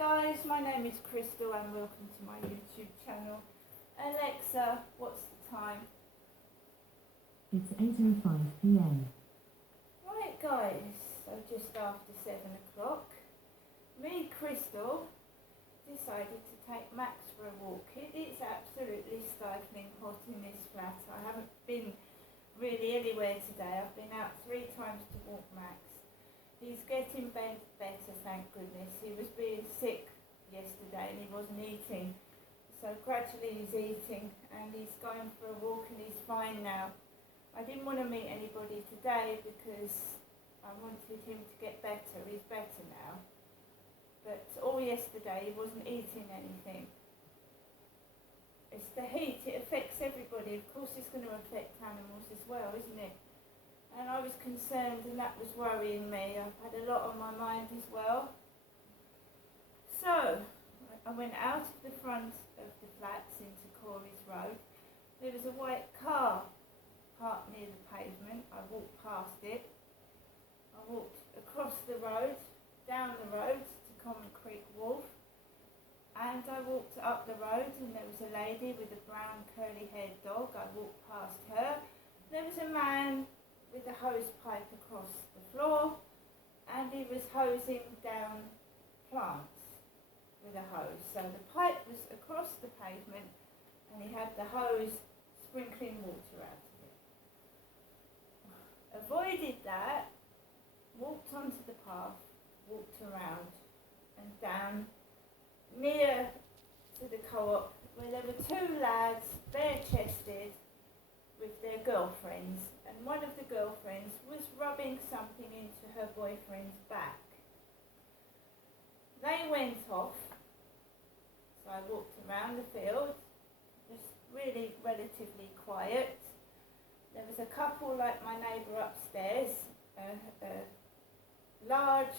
guys, my name is Crystal and welcome to my YouTube channel. Alexa, what's the time? It's 8:05 p.m. Right guys, so just after 7 o'clock, me, Crystal, decided to take Max for a walk. It is absolutely stifling hot in this flat. I haven't been really anywhere today. I've been out 3 times to walk Max. He's getting better, thank goodness. He was being sick yesterday and he wasn't eating. So gradually he's eating and he's going for a walk and he's fine now. I didn't want to meet anybody today because I wanted him to get better. He's better now. But all yesterday he wasn't eating anything. It's the heat, it affects everybody. Of course it's going to affect animals as well, isn't it? And I was concerned and that was worrying me. I've had a lot on my mind as well. So, I went out of the front of the flats into Corey's Road. There was a white car parked near the pavement. I walked past it. I walked across the road, down the road to Common Creek Wharf. And I walked up the road and there was a lady with a brown curly-haired dog. I walked past her. There was a man with a hose pipe across the floor and he was hosing down plants with a hose. So the pipe was across the pavement and he had the hose sprinkling water out of it. Avoided that, walked onto the path, walked around and down near to the co-op where there were 2 lads bare-chested with their girlfriends, and one of the girlfriends was rubbing something into her boyfriend's back. They went off, so I walked around the field, just really relatively quiet. There was a couple like my neighbour upstairs, a large,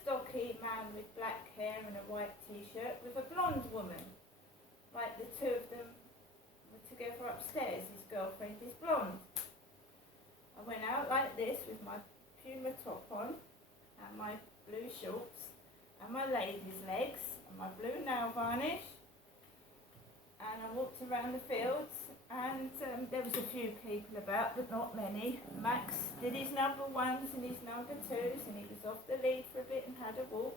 stocky man with black hair and a white t-shirt with a blonde woman, like the 2 of them together upstairs. His girlfriend is blonde. I went out like this with my Puma top on and my blue shorts and my lady's legs and my blue nail varnish, and I walked around the fields and there was a few people about but not many. Max did his number 1s and his number 2s and he was off the lead for a bit and had a walk.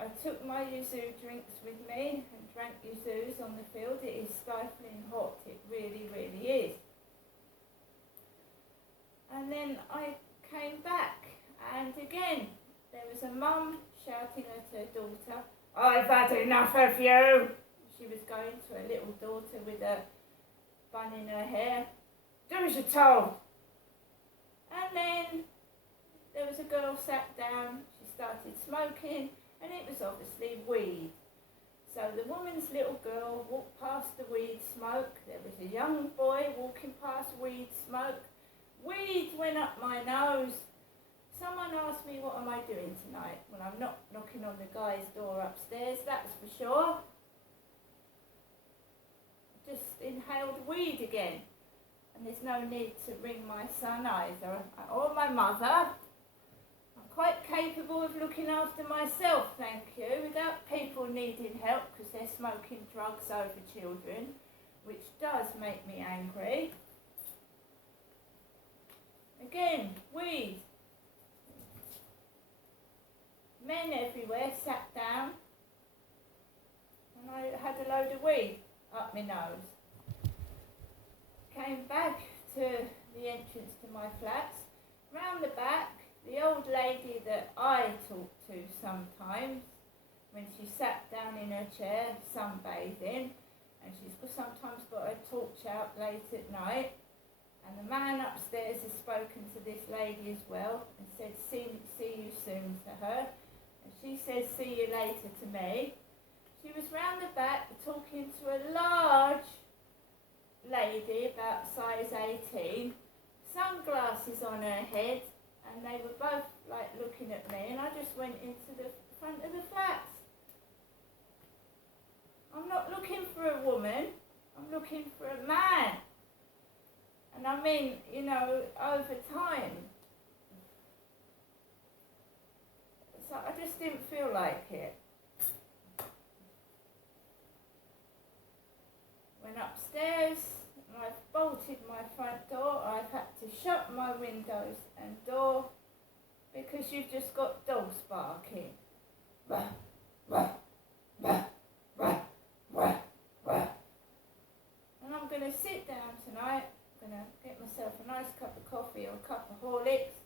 I took my yuzu drinks with me and drank yuzus on the field. It is stifling hot, it really, really is. And then I came back and again there was a mum shouting at her daughter, "I've had enough of you." She was going to her little daughter with a bun in her hair. "Do as you're told." And then there was a girl sat down, she started smoking, and it was obviously weed. So the woman's little girl walked past the weed smoke. There was a young boy walking past weed smoke. Weed went up my nose. Someone asked me, what am I doing tonight? Well, I'm not knocking on the guy's door upstairs, that's for sure. Just inhaled weed again. And there's no need to ring my son either, or my mother. Quite capable of looking after myself, thank you, without people needing help because they're smoking drugs over children, which does make me angry. Again, weed. Men everywhere sat down and I had a load of weed up my nose. Came back to the entrance to my flats, round the back. The old lady that I talk to sometimes, when she sat down in her chair sunbathing, and she's sometimes got her torch out late at night, and the man upstairs has spoken to this lady as well, and said, see you soon to her, and she says, see you later to me. She was round the back talking to a large lady, about size 18, sunglasses on her head, and they were both like looking at me, and I just went into the front of the flats. I'm not looking for a woman, I'm looking for a man. And I mean, you know, over time, So I just didn't feel like it. Went upstairs and I've bolted my front door. I've had to shut my windows and door because you've just got dogs barking. Bah, bah, bah, bah, bah, bah. And I'm going to sit down tonight. I'm going to get myself a nice cup of coffee or a cup of Horlicks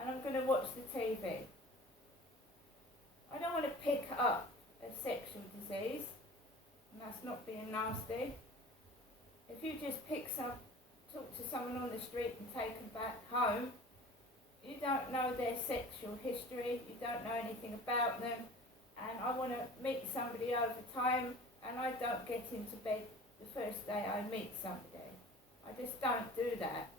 and I'm going to watch the TV. I don't want to pick up a sexual disease, and that's not being nasty. If you just talk to someone on the street and take them back home, you don't know their sexual history, you don't know anything about them, and I want to meet somebody over time, and I don't get into bed the first day I meet somebody. I just don't do that.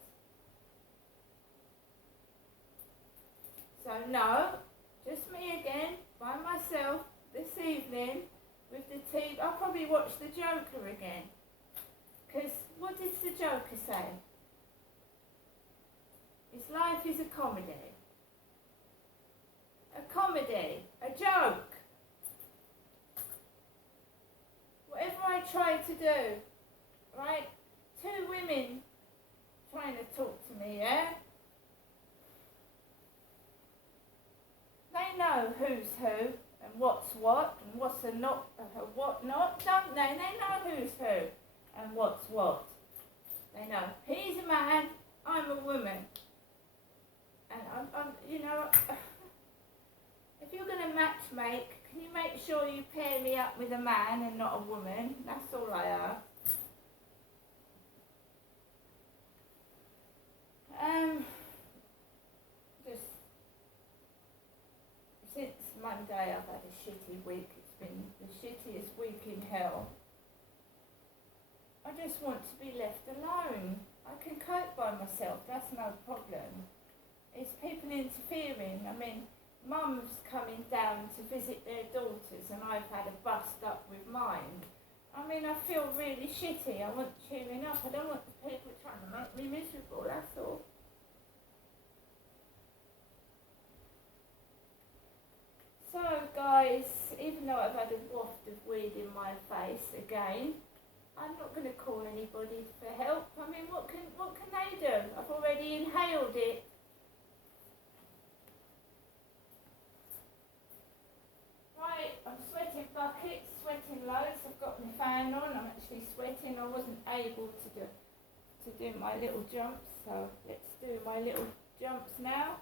So no, just me again, by myself, this evening, with the TV. I'll probably watch The Joker again. Because what does the Joker say? His life is a comedy. A comedy. A joke. Whatever I try to do, right? Two women trying to talk to me, yeah? They know who's who and what's what and what's a not, what not, don't they? They know who's who and what's what. They know he's a man, I'm a woman. And I'm you know, if you're going to match make, can you make sure you pair me up with a man and not a woman? That's all I ask. Just since Monday I've had a shitty week. It's been the shittiest week in hell. I just want to be left alone. I can cope by myself, that's no problem. It's people interfering. I mean, mum's coming down to visit their daughters and I've had a bust up with mine. I mean, I feel really shitty. I want cheering up. I don't want the people trying to make me miserable, that's all. So guys, even though I've had a waft of weed in my face again, I'm not going to call anybody for help. I mean, what can they do? I've already inhaled it. Right, I'm sweating buckets, sweating loads. I've got my fan on. I'm actually sweating. I wasn't able to do my little jumps, so let's do my little jumps now.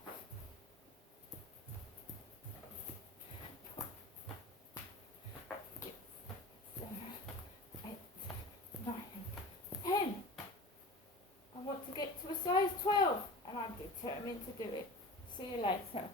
10. I want to get to a size 12 and I'm determined to do it. See you later.